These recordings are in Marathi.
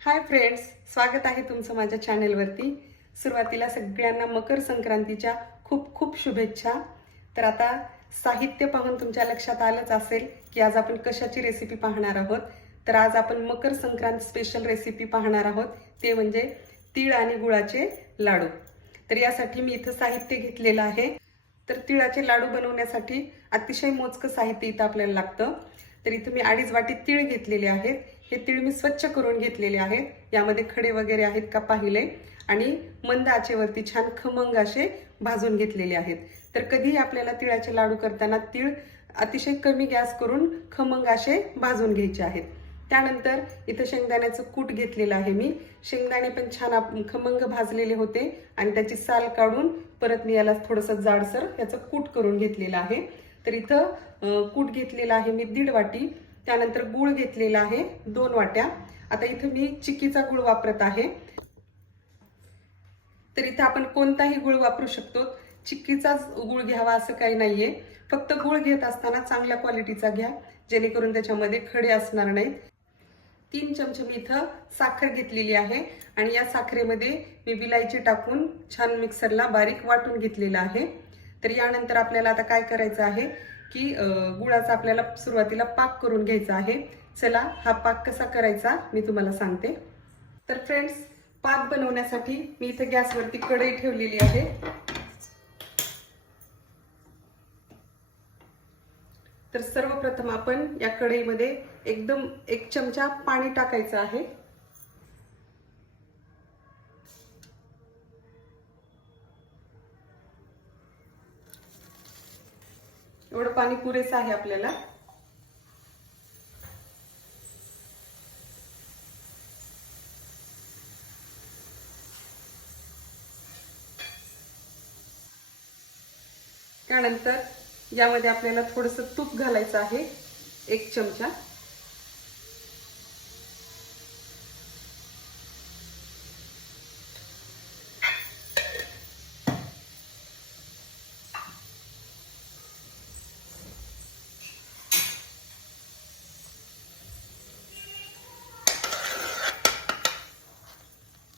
हाय फ्रेंड्स स्वागत आहे तुमचं माझ्या चॅनेलवरती सुरुवातीला सगळ्यांना मकर संक्रांतीच्या खूप खूप शुभेच्छा. तर आता साहित्य पाहून तुमच्या लक्षात आलंच असेल की आज आपण कशाची रेसिपी पाहणार आहोत. तर आज आपण मकर संक्रांत स्पेशल रेसिपी पाहणार आहोत. ते म्हणजे तीळ आणि गुळाचे लाडू. तर यासाठी मी इथं साहित्य घेतलेलं आहे. तर तिळाचे लाडू बनवण्यासाठी अतिशय मोजकं साहित्य इथं आपल्याला लागतं. तर इथं मी अडीच वाटी तीळ घेतलेले आहेत. हे तीळ मी स्वच्छ करून घेतलेले आहेत. यामध्ये खडे वगैरे आहेत का पाहिले? आणि मंद आचेवरती छान खमंग असे भाजून घेतलेले आहेत. तर कधीही आपल्याला तिळाचे लाडू करताना तीळ अतिशय कमी गॅस करून खमंग असे भाजून घ्यायचे आहेत. त्यानंतर इथं शेंगदाण्याचं कूट घेतलेलं आहे मी. शेंगदाणे पण छान खमंग भाजलेले होते आणि त्याची साल काढून परत मी याला थोडंसं जाडसर याचं कूट करून घेतलेलं आहे. तर इथं कूट घेतलेला आहे मी दीड वाटी. त्यानंतर गुळ घेतलेला आहे दोन वाट्या. आता इथं मी चिक्कीचा गुळ वापरत आहे. तर इथं आपण कोणताही गुळ वापरू शकतो. चिक्कीचाच गुळ घ्यावा असं काही नाहीये. फक्त गुळ घेत असताना चांगल्या क्वालिटीचा घ्या. जेणेकरून त्याच्यामध्ये खडे असणार नाहीत. तीन चमचे मी इथं साखर घेतलेली आहे आणि या साखरेमध्ये मी विलायची टाकून छान मिक्सरला बारीक वाटून घेतलेलं आहे. तर यानंतर आपल्याला आता काय करायचं आहे? की गुळाचा आपल्याला सुरुवातीला पाक करून घ्यायचा आहे. चला हा पाक कसा करायचा मी तुम्हाला सांगते. तर फ्रेंड्स पाक बनवण्यासाठी मी इथं गॅसवरती कढई ठेवलेली आहे. तर सर्वप्रथम आपण या कढईमध्ये एकदम एक चमचा पाणी टाकायचं आहे. एवढं पाणी पुरेसं आहे आपल्याला. त्यानंतर यामध्ये आपल्याला थोडंसं तूप घालायचं आहे एक चमचा.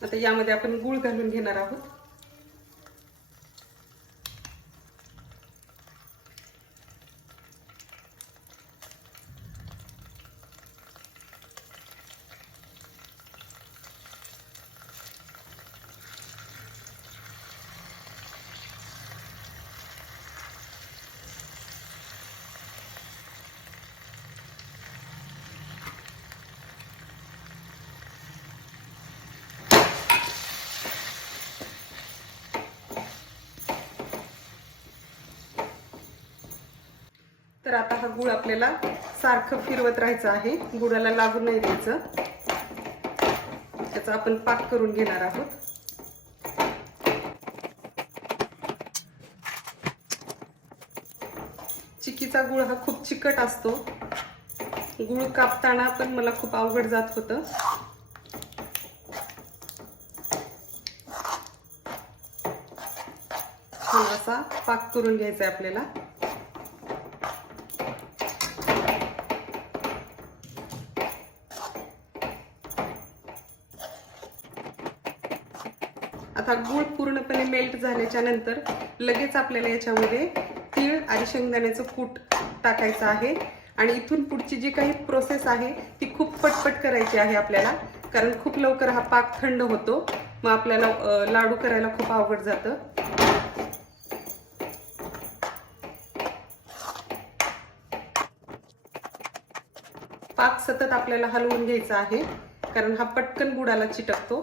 आता यामध्ये आपण गूळ घालून घेणार आहोत. तर आता हा गुळ आपल्याला सारखं फिरवत राहायचं आहे. गुळाला लागून नाही द्यायचं. त्याचा आपण पाक करून घेणार आहोत. चिकीचा गुळ हा खूप चिकट असतो. गुळ कापताना पण मला खूप अवघड जात होतं. असा पाक करून घ्यायचा आहे आपल्याला. आता गुळ पूर्णपणे मेल्ट झाल्याच्यानंतर लगेच आपल्याला याच्यामध्ये तीळ आणि शेंगदाण्याचं कूट टाकायचं आहे. आणि इथून पुढची जी काही प्रोसेस आहे ती खूप पटपट करायची आहे आपल्याला. कारण खूप लवकर हा पाक थंड होतो. मग आपल्याला लाडू करायला खूप आवड जातं. पाक सतत आपल्याला हलवून घ्यायचा आहे. कारण हा पटकन बुडाला चिटकतो.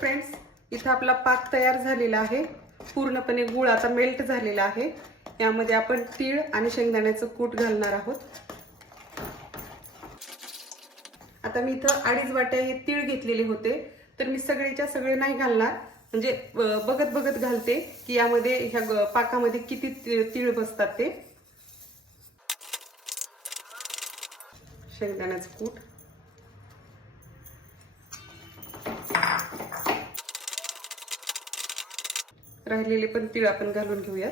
फ्रेंड्स इथं आपला पाक तयार झालेला आहे. पूर्णपणे गुळ आता मेल्ट झालेला आहे. यामध्ये आपण तीळ आणि शेंगदाण्याचं कूट घालणार आहोत. आता मी इथं अडीच वाट्या हे तीळ घेतलेले होते. तर मी सगळेच्या सगळे नाही घालणार. म्हणजे बघत बघत घालते की यामध्ये ह्या पाकामध्ये किती तीळ बसतात ते. शेंगदाण्याचं कूट. राहिलेले पण तीळ आपण घालून घेऊयात.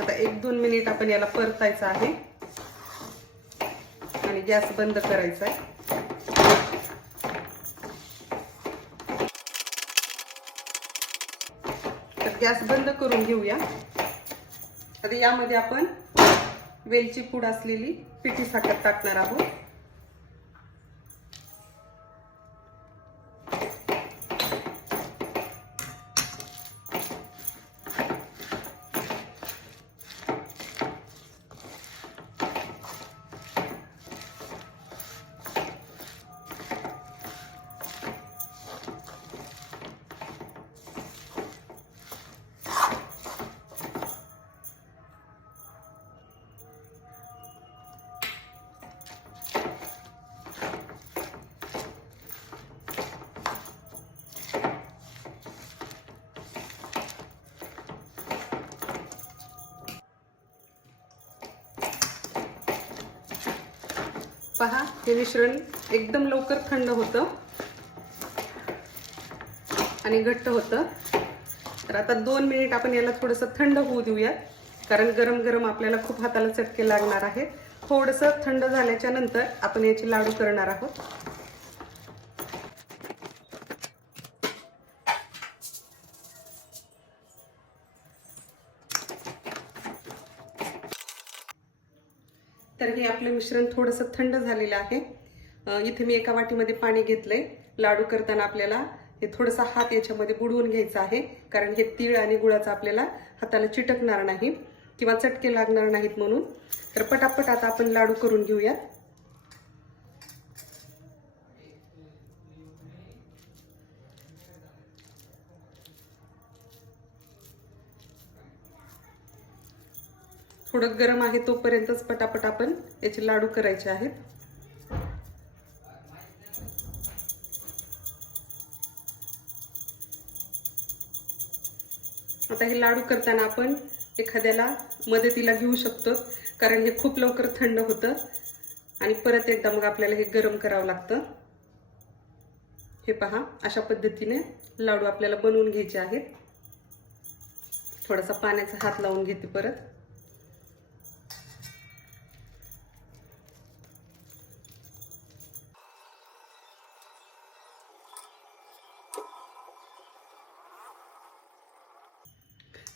आता एक दोन मिनिट आपण याला परतायचं आहे. आणि गॅस बंद करायचा आहे. गॅस बंद करून घेऊया. आता यामध्ये आपण वेलची पूड असलेली पिठी साखर टाकणार आहोत. पहा हे मिश्रण एकदम लवकर थंड होतं आणि घट्ट होतं. तर आता दोन मिनिट आपण याला थोडंसं थंड होऊ देऊयात कारण गरम गरम आपल्याला खूप हाताला चटके लागणार आहेत. थोडंसं थंड झाल्याच्यानंतर आपण याचे लाडू करणार आहोत. तर हे आपलं मिश्रण थोडंसं थंड झालेलं आहे. इथे मी एका वाटीमध्ये पाणी घेतलंय. लाडू करताना आपल्याला हे थोडासा हात याच्यामध्ये बुडवून घ्यायचा आहे. कारण हे तीळ आणि गुळाचं आपल्याला हाताला चिटकणार नाही किंवा चटके लागणार नाहीत म्हणून. तर पटापट आता आपण लाडू करून घेऊयात. थोडं गरम आहे तोपर्यंतच पटापट आपण याचे लाडू करायचे आहेत. आता हे लाडू करताना आपण एखाद्याला मदतीला घेऊ शकतो कारण हे खूप लवकर थंड होतं. आणि परत एकदा मग आपल्याला हे गरम करावं लागतं. हे पहा अशा पद्धतीने लाडू आपल्याला बनवून घ्यायचे आहेत. थोडासा पाण्याचा हात लावून घेते परत.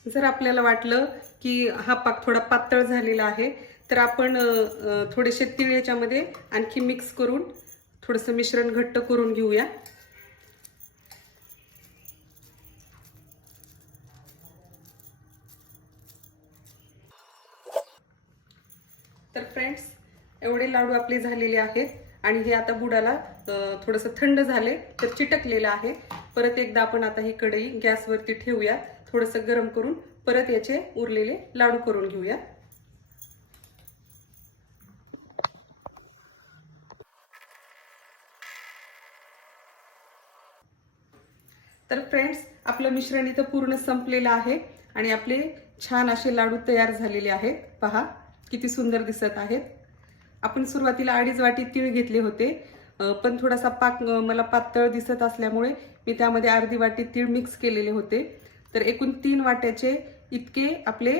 जर आपल्याला वाटलं की हा पाक थोडा पातळ झालेला आहे तर आपण थोडेसे तीळ याच्यामध्ये आणखी मिक्स करून थोडंसं मिश्रण घट्ट करून घेऊया. तर फ्रेंड्स एवढे लाडू आपले झालेले आहेत. आणि हे आता बुडाला थोडंसं थंड झाले तर चिटकलेलं आहे. परत एकदा आपण आता ही कढई गॅसवरती ठेवूया थोडंसं गरम करून परत याचे उरलेले लाडू करून घेऊया. तर फ्रेंड्स आपलं मिश्रण इथं पूर्ण संपलेलं आहे आणि आपले छान असे लाडू तयार झालेले आहेत. पहा किती सुंदर दिसत आहेत. आपण सुरुवातीला अडीच वाटी तीळ घेतले होते. पण थोडासा पाक मला पातळ दिसत असल्यामुळे मी त्यामध्ये अर्धी वाटी तीळ मिक्स केलेले होते. तर एकूण तीन वाट्याचे इतके आपले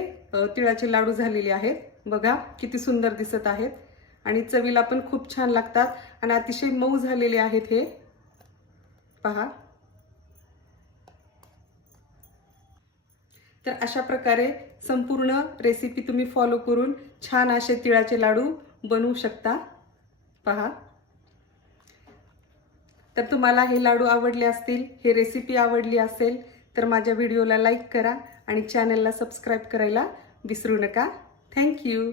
तिळाचे लाडू झालेले आहेत. बघा किती सुंदर दिसत आहेत. आणि चवीला पण खूप छान लागतात. आणि अतिशय मऊ झालेले आहेत हे. पहा. तर अशा प्रकारे संपूर्ण रेसिपी तुम्ही फॉलो करून छान असे तिळाचे लाडू बनवू शकता. पहा. तर तुम्हाला हे लाडू आवडले असतील हे रेसिपी आवडली असेल तर माझ्या व्हिडिओला लाईक करा आणि चॅनलला सबस्क्राईब करायला विसरू नका. थँक्यू